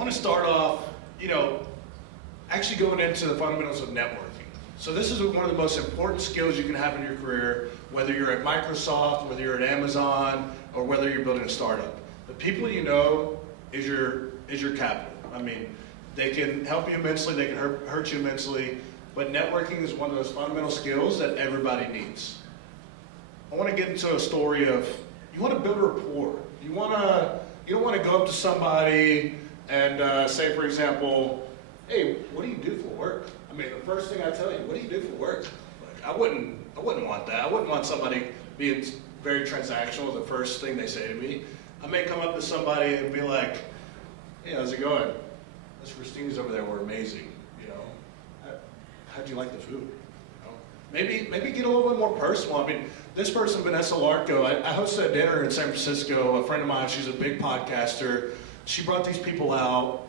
want to start off, actually going into the fundamentals of networking. So this is one of the most important skills you can have in your career, whether you're at Microsoft, whether you're at Amazon, or whether you're building a startup. The people you know is your capital. I mean, they can help you immensely, they can hurt you immensely, but networking is one of those fundamental skills that everybody needs. I want to get into a story of, you want to build a rapport. You don't want to go up to somebody and say, for example, hey, what do you do for work? I mean, the first thing I tell you, what do you do for work? Like, I wouldn't want that. I wouldn't want somebody being very transactional, the first thing they say to me. I may come up to somebody and be like, hey, how's it going? Those Christina's over there were amazing, How'd you like the food? Maybe get a little bit more personal. I mean, this person, Vanessa Larco, I hosted a dinner in San Francisco. A friend of mine, she's a big podcaster. She brought these people out.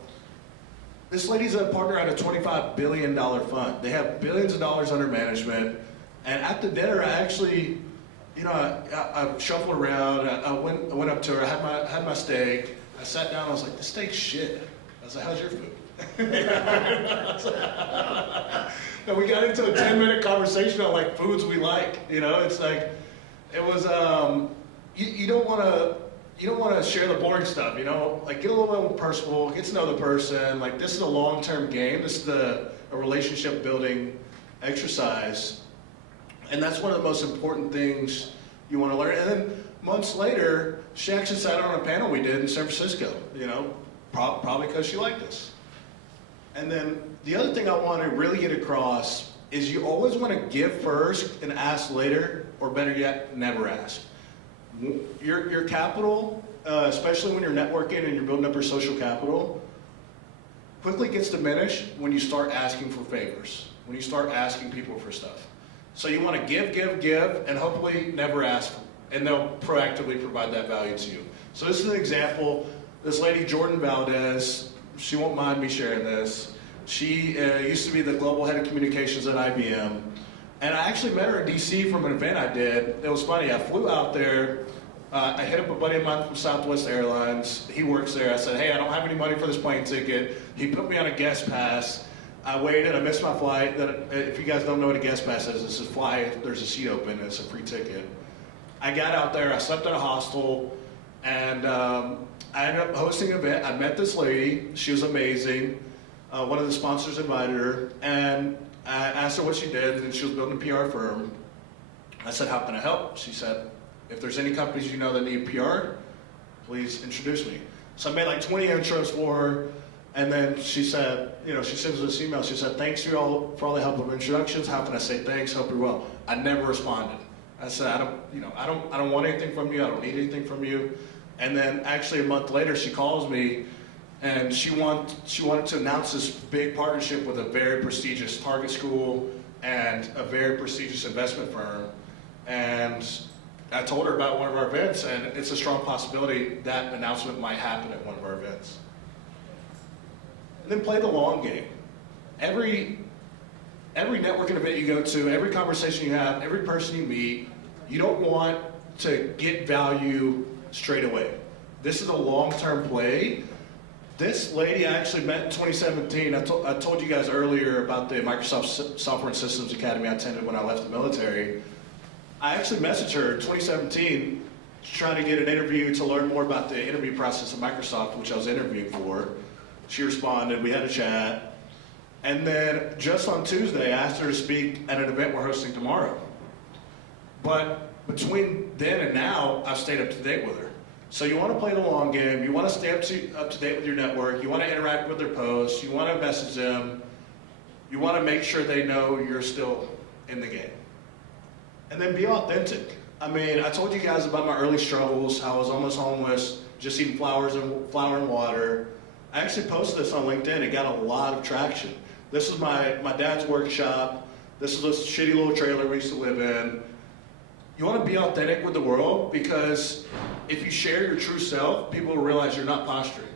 This lady's a partner at a $25 billion fund. They have billions of dollars under management. And at the dinner, I actually, I shuffled around. I went up to her. I had my steak. I sat down. I was like, this steak's shit. I was like, how's your food? And we got into a 10-minute conversation on like foods we like. It's like, it was, you don't want to share the boring stuff, like get a little bit more personal, get to know the person. Like, this is a long-term game. This is a relationship building exercise. And that's one of the most important things you want to learn. And then months later, she actually sat on a panel we did in San Francisco, probably because she liked us. And then the other thing I want to really get across is you always want to give first and ask later, or better yet, never ask. Your capital, especially when you're networking and you're building up your social capital, quickly gets diminished when you start asking for favors, when you start asking people for stuff. So you want to give, and hopefully never ask, and they'll proactively provide that value to you. So this is an example. This lady, Jordan Valdez, she won't mind me sharing this. She used to be the global head of communications at IBM. And I actually met her in DC from an event I did. It was funny, I flew out there. I hit up a buddy of mine from Southwest Airlines. He works there. I said, hey, I don't have any money for this plane ticket. He put me on a guest pass. I waited, I missed my flight. If you guys don't know what a guest pass is, it's a flight, there's a seat open, it's a free ticket. I got out there, I slept at a hostel, and I ended up hosting an event. I met this lady, she was amazing. One of the sponsors invited her, and I asked her what she did, and she was building a PR firm. I said, how can I help? She said, if there's any companies you know that need PR, please introduce me. So I made like 20 intros for her, and then she said, she sends us this email. She said, thanks for all the help of introductions. How can I say thanks? Hope you're well. I never responded. I said, I don't want anything from you. I don't need anything from you. And then actually a month later, she calls me, and she wanted to announce this big partnership with a very prestigious target school and a very prestigious investment firm. And I told her about one of our events, and it's a strong possibility that announcement might happen at one of our events. And then play the long game. Every networking event you go to, every conversation you have, every person you meet, you don't want to get value straight away. This is a long-term play. This lady I actually met in 2017. I told you guys earlier about the Microsoft Software and Systems Academy I attended when I left the military. I actually messaged her in 2017 trying to get an interview to learn more about the interview process at Microsoft, which I was interviewing for. She responded, we had a chat. And then just on Tuesday, I asked her to speak at an event we're hosting tomorrow. But between then and now, I've stayed up to date with her. So you want to play the long game, you want to stay up to date with your network, you want to interact with their posts, you want to message them, you want to make sure they know you're still in the game. And then be authentic. I mean, I told you guys about my early struggles, how I was almost homeless, just eating flour and water. I actually posted this on LinkedIn. It got a lot of traction. This is my dad's workshop. This is this shitty little trailer we used to live in. You want to be authentic with the world, because if you share your true self, people will realize you're not posturing.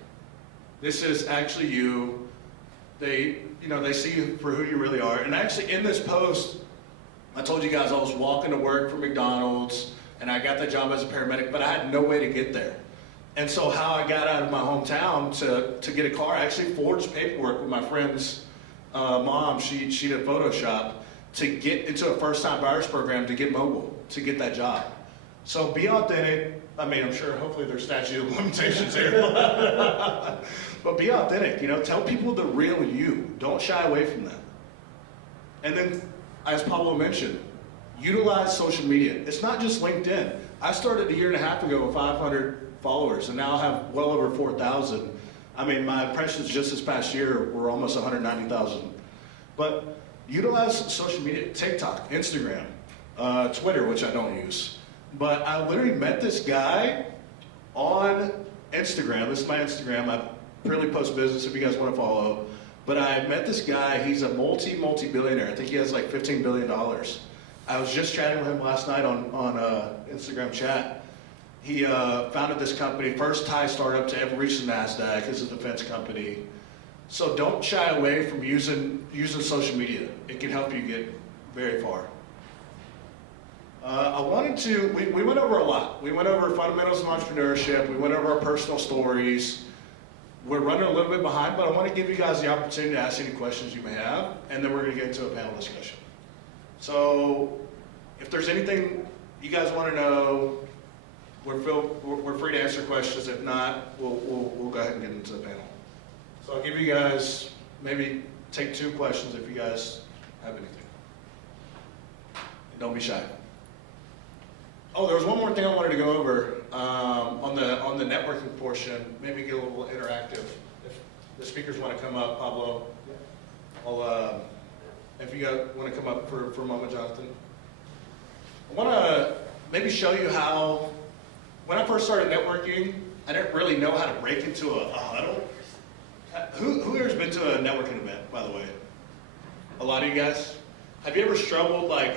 This is actually you. They see you for who you really are. And actually in this post, I told you guys I was walking to work for McDonald's, and I got the job as a paramedic, but I had no way to get there. And so how I got out of my hometown to get a car, I actually forged paperwork with my friend's mom. She did Photoshop to get into a first-time buyers program to get mobile, to get that job. So be authentic. I mean, I'm sure hopefully there's statute of limitations here. But be authentic, you know, tell people the real you. Don't shy away from that. And then, as Pablo mentioned, utilize social media. It's not just LinkedIn. I started a year and a half ago with 500 followers, and now I have well over 4,000. I mean, my impressions just this past year were almost 190,000. But utilize social media, TikTok, Instagram, Twitter, which I don't use. But I literally met this guy on Instagram. This is my Instagram. I purely post business if you guys want to follow. But I met this guy. He's a multi-billionaire. I think he has like $15 billion. I was just chatting with him last night on Instagram chat. He founded this company, first Thai startup to ever reach the NASDAQ. It's a defense company. So don't shy away from using social media. It can help you get very far. We went over a lot. We went over fundamentals of entrepreneurship. We went over our personal stories. We're running a little bit behind, but I want to give you guys the opportunity to ask any questions you may have, and then we're going to get into a panel discussion. So if there's anything you guys want to know, we're free to answer questions. If not, we'll go ahead and get into the panel. So I'll give you guys, maybe take 2 questions if you guys have anything. And don't be shy. Oh, there was one more thing I wanted to go over on the networking portion. Maybe get a little interactive. If the speakers want to come up, Pablo, I'll, if you guys want to come up for a moment, Jonathan. I want to maybe show you how, when I first started networking, I didn't really know how to break into a huddle. Who here's been to a networking event, by the way? A lot of you guys? Have you ever struggled like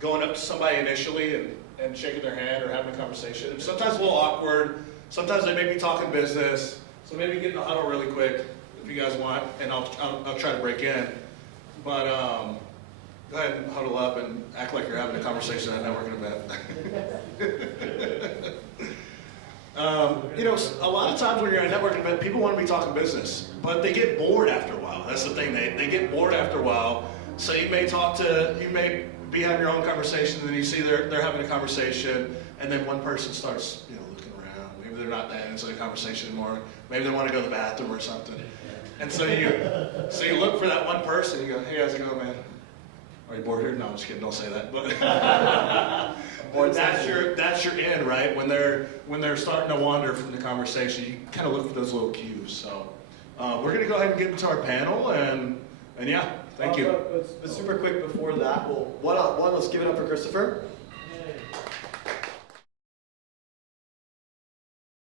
going up to somebody initially and shaking their hand or having a conversation? And sometimes a little awkward. Sometimes they may be talking business. So maybe get in the huddle really quick if you guys want, and I'll try to break in. But go ahead and huddle up and act like you're having a conversation at a networking event. You know, a lot of times when you're at a networking event, people want to be talking business, but they get bored after a while. That's the thing. They get bored after a while. So you may be having your own conversation, and then you see they're having a conversation, and then one person starts, you know, looking around. Maybe they're not that into the conversation anymore. Maybe they want to go to the bathroom or something. And so you look for that one person. You go, hey, how's it going, man? Are you bored here? No, I'm just kidding. Don't say that. But or that's your end, right? When they're starting to wander from the conversation, you kind of look for those little cues. So we're going to go ahead and get into our panel, and yeah, thank you. But super quick before that, well, one, let's give it up for Christopher.